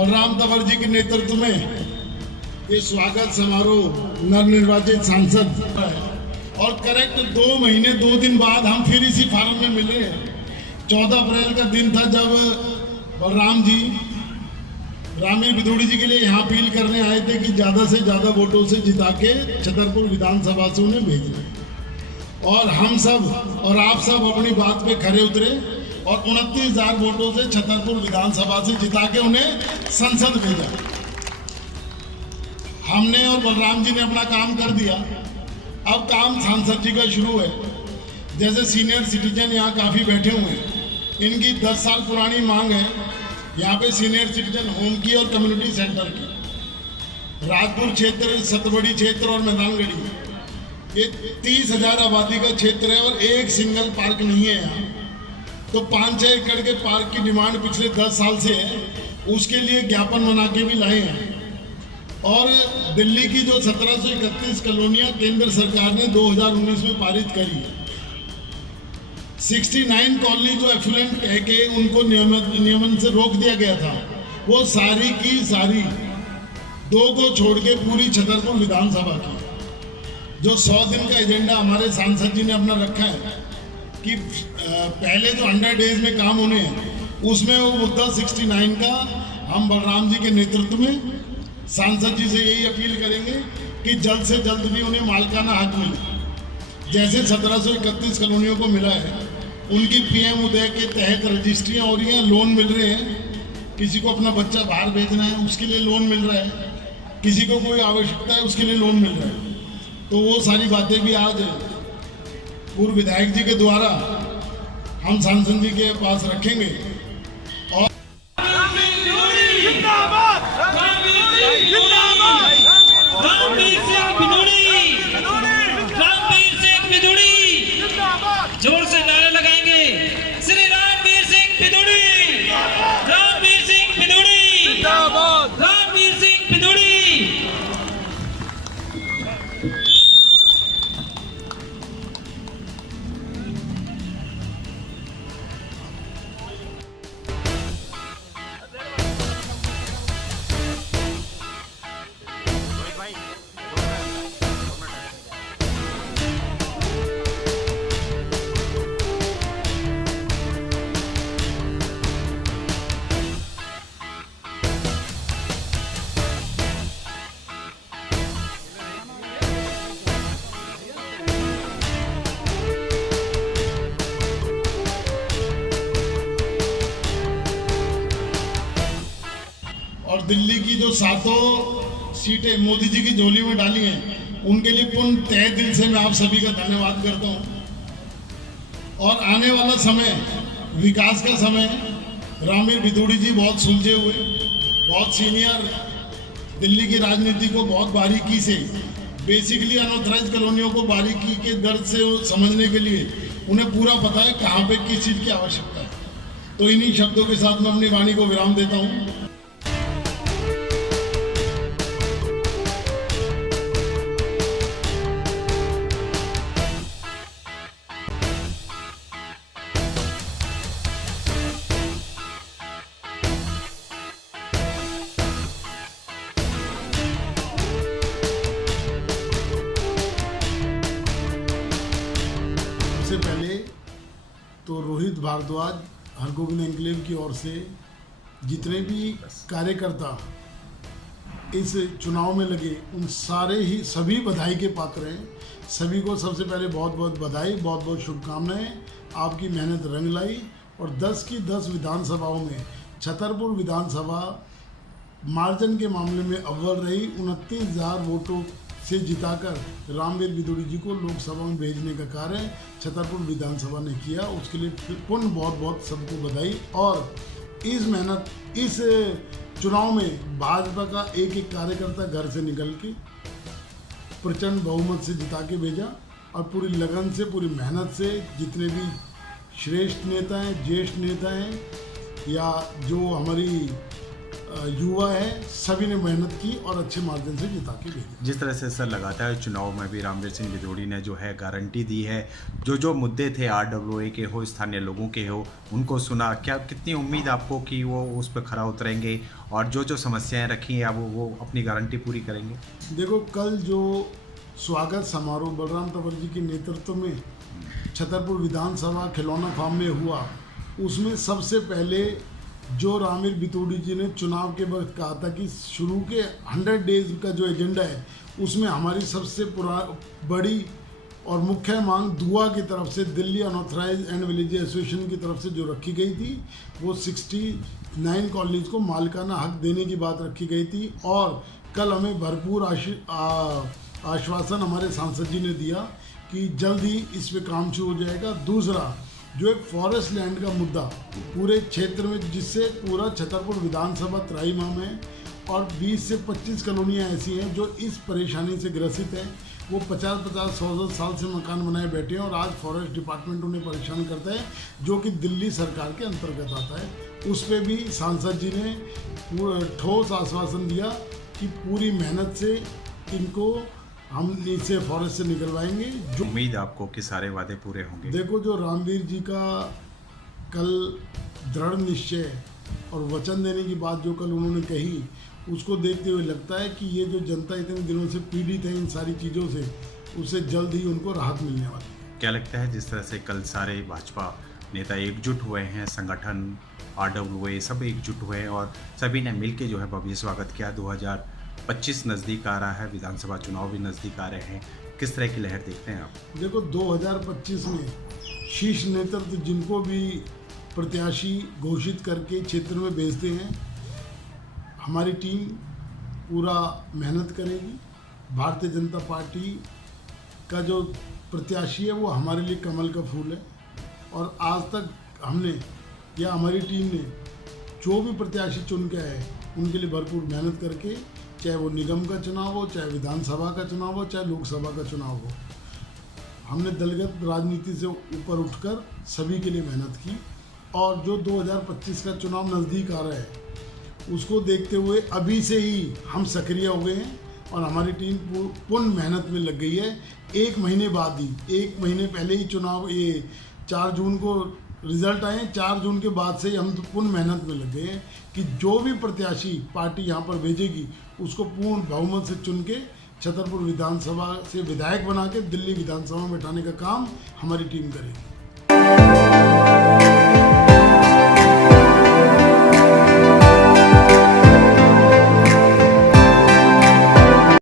बलराम तंवर जी के नेतृत्व में ये स्वागत समारोह नवनिर्वाचित सांसद और करेक्ट 2 महीने 2 दिन बाद हम फिर इसी फार्म में मिले। 14 अप्रैल का दिन था जब बलराम जी रामीर भिदोड़ी जी के लिए यहाँ अपील करने आए थे कि ज़्यादा से ज़्यादा वोटों से जिता के छतरपुर विधानसभा से उन्हें भेजना, और हम सब और आप सब अपनी बात पे खरे उतरे और 29,000 वोटों से छतरपुर विधानसभा से जिता के उन्हें संसद भेजा। हमने और बलराम जी ने अपना काम कर दिया। अब काम सांसद जी का शुरू है। जैसे सीनियर सिटीजन यहाँ काफ़ी बैठे हुए हैं, इनकी 10 साल पुरानी मांग है यहाँ पे सीनियर सिटीजन होम की और कम्युनिटी सेंटर की। राजपुर क्षेत्र, सतबड़ी क्षेत्र और मैदानगढ़ी, ये 30,000 आबादी का क्षेत्र है और एक सिंगल पार्क नहीं है यहाँ। तो 5-6 एकड़ के पार्क की डिमांड पिछले 10 साल से है, उसके लिए ज्ञापन बना के भी लाए हैं। और दिल्ली की जो 1731 कॉलोनियाँ केंद्र सरकार ने 2019 में पारित करी, 69 कॉलोनी जो एफ्लुएंट कह के उनको नियमन से रोक दिया गया था, वो सारी की सारी 2 को छोड़ के पूरी छतरपुर विधानसभा की, जो 100 दिन का एजेंडा हमारे सांसद जी ने अपना रखा है कि पहले जो 100 डेज में काम होने हैं, उसमें वो मुद्दा 69 का हम बलराम जी के नेतृत्व में सांसद जी से यही अपील करेंगे कि जल्द से जल्द भी उन्हें मालिकाना हक मिले। जैसे 1731 कॉलोनियों को मिला है, उनकी पीएम उदय के तहत रजिस्ट्रियाँ हो रही हैं, लोन मिल रहे हैं। किसी को अपना बच्चा बाहर भेजना है, उसके लिए लोन मिल रहा है। किसी को कोई आवश्यकता है, उसके लिए लोन मिल रहा है। तो वो सारी बातें भी आज पूर्व विधायक जी के द्वारा हम सांसद जी के पास रखेंगे। और जोर से नारे लगाएंगे, श्री रामवीर सिंह भिदोड़ी, रामवीर सिंह भिदोड़ी, रामवीर सिंह भिदोड़ी। और दिल्ली की जो 7 सीटें मोदी जी की झोली में डाली हैं, उनके लिए पूर्ण तहे दिल से मैं आप सभी का धन्यवाद करता हूं। और आने वाला समय विकास का समय है। रामीर भिदोड़ी जी बहुत सुलझे हुए, बहुत सीनियर, दिल्ली की राजनीति को बहुत बारीकी से, बेसिकली अनऑथराइज कॉलोनियों को बारीकी के दर्द से समझने के लिए उन्हें पूरा पता है कहाँ पे किस चीज़ की आवश्यकता है। तो इन्हीं शब्दों के साथ मैं अपनी वाणी को विराम देता हूँ। सबसे पहले तो रोहित भारद्वाज, हरगोविंद एन्क्लेव की ओर से जितने भी कार्यकर्ता इस चुनाव में लगे, उन सभी बधाई के पात्र हैं। सभी को सबसे पहले बहुत बहुत बधाई, बहुत बहुत शुभकामनाएं। आपकी मेहनत रंग लाई और 10 की 10 विधानसभाओं में छतरपुर विधानसभा मार्जिन के मामले में अव्वल रही। 29,000 वोटों से जिताकर रामवीर भिदोड़ी जी को लोकसभा में भेजने का कार्य छतरपुर विधानसभा ने किया। उसके लिए पुनः बहुत बहुत सबको बधाई। और इस मेहनत, इस चुनाव में भाजपा का एक एक कार्यकर्ता घर से निकल के प्रचंड बहुमत से जिता के भेजा और पूरी लगन से, पूरी मेहनत से जितने भी श्रेष्ठ नेता हैं, ज्येष्ठ नेता हैं या जो हमारी युवा है, सभी ने मेहनत की और अच्छे मार्जिन से जिता के भेजा। जिस तरह से सर लगातार चुनाव में भी रामवीर सिंह भिदोड़ी ने जो है गारंटी दी है, जो मुद्दे थे RWA के हो, स्थानीय लोगों के हो, उनको सुना, क्या कितनी उम्मीद आपको कि वो उस पर खरा उतरेंगे और जो समस्याएं रखी हैं वो अपनी गारंटी पूरी करेंगे? देखो, कल जो स्वागत समारोह बलराम तंवर जी के नेतृत्व में छतरपुर विधानसभा खिलौना फार्म में हुआ, उसमें सबसे पहले जो रामवीर भिदोड़ी जी ने चुनाव के वक्त कहा था कि शुरू के 100 डेज का जो एजेंडा है, उसमें हमारी सबसे बड़ी और मुख्य मांग दुआ की तरफ से Delhi unauthorise and village association की तरफ से जो रखी गई थी, वो 69 कॉलोनीज को मालिकाना हक देने की बात रखी गई थी। और कल हमें भरपूर आश्वासन हमारे सांसद जी ने दिया कि जल्द ही इस पे काम शुरू हो जाएगा। दूसरा, जो एक फॉरेस्ट लैंड का मुद्दा पूरे क्षेत्र में, जिससे पूरा छतरपुर विधानसभा त्राहिमाम है और 20 से 25 कॉलोनियाँ ऐसी हैं जो इस परेशानी से ग्रसित हैं। वो 50-50, 100 साल से मकान बनाए बैठे हैं और आज फॉरेस्ट डिपार्टमेंट उन्हें परेशान करता है, जो कि दिल्ली सरकार के अंतर्गत आता है। उस पर भी सांसद जी ने ठोस आश्वासन दिया कि पूरी मेहनत से इनको हम इसे फॉरेस्ट से निकलवाएंगे। जो उम्मीद आपको कि सारे वादे पूरे होंगे? देखो, जो रामवीर जी का कल दृढ़ निश्चय और वचन देने की बात जो कल उन्होंने कही, उसको देखते हुए लगता है कि ये जो जनता इतने दिनों से पीड़ित है इन सारी चीज़ों से, उससे जल्द ही उनको राहत मिलने वाली है। क्या लगता है जिस तरह से कल सारे भाजपा नेता एकजुट हुए हैं, संगठन RWA सब एकजुट हुए और सभी ने मिलकर जो है भव्य स्वागत किया? 2025 नज़दीक आ रहा है, विधानसभा चुनाव भी नज़दीक आ रहे हैं, किस तरह की लहर देखते हैं आप? देखो, 2025 में शीर्ष नेतृत्व जिनको भी प्रत्याशी घोषित करके क्षेत्र में भेजते हैं, हमारी टीम पूरा मेहनत करेगी। भारतीय जनता पार्टी का जो प्रत्याशी है वो हमारे लिए कमल का फूल है और आज तक हमने या हमारी टीम ने जो भी प्रत्याशी चुन के आए उनके लिए भरपूर मेहनत करके, चाहे वो निगम का चुनाव हो, चाहे विधानसभा का चुनाव हो, चाहे लोकसभा का चुनाव हो, हमने दलगत राजनीति से ऊपर उठकर सभी के लिए मेहनत की। और जो 2025 का चुनाव नज़दीक आ रहा है, उसको देखते हुए अभी से ही हम सक्रिय हो गए हैं और हमारी टीम पूर्ण मेहनत में लग गई है। 1 महीने बाद ही, 1 महीने पहले ही चुनाव, ये 4 जून को रिजल्ट आए, 4 जून के बाद से ही हम पूर्ण मेहनत में लग गए हैं कि जो भी प्रत्याशी पार्टी यहाँ पर भेजेगी उसको पूर्ण बहुमत से चुन के छतरपुर विधानसभा से विधायक बना के दिल्ली विधानसभा में बैठाने का काम हमारी टीम करेगी।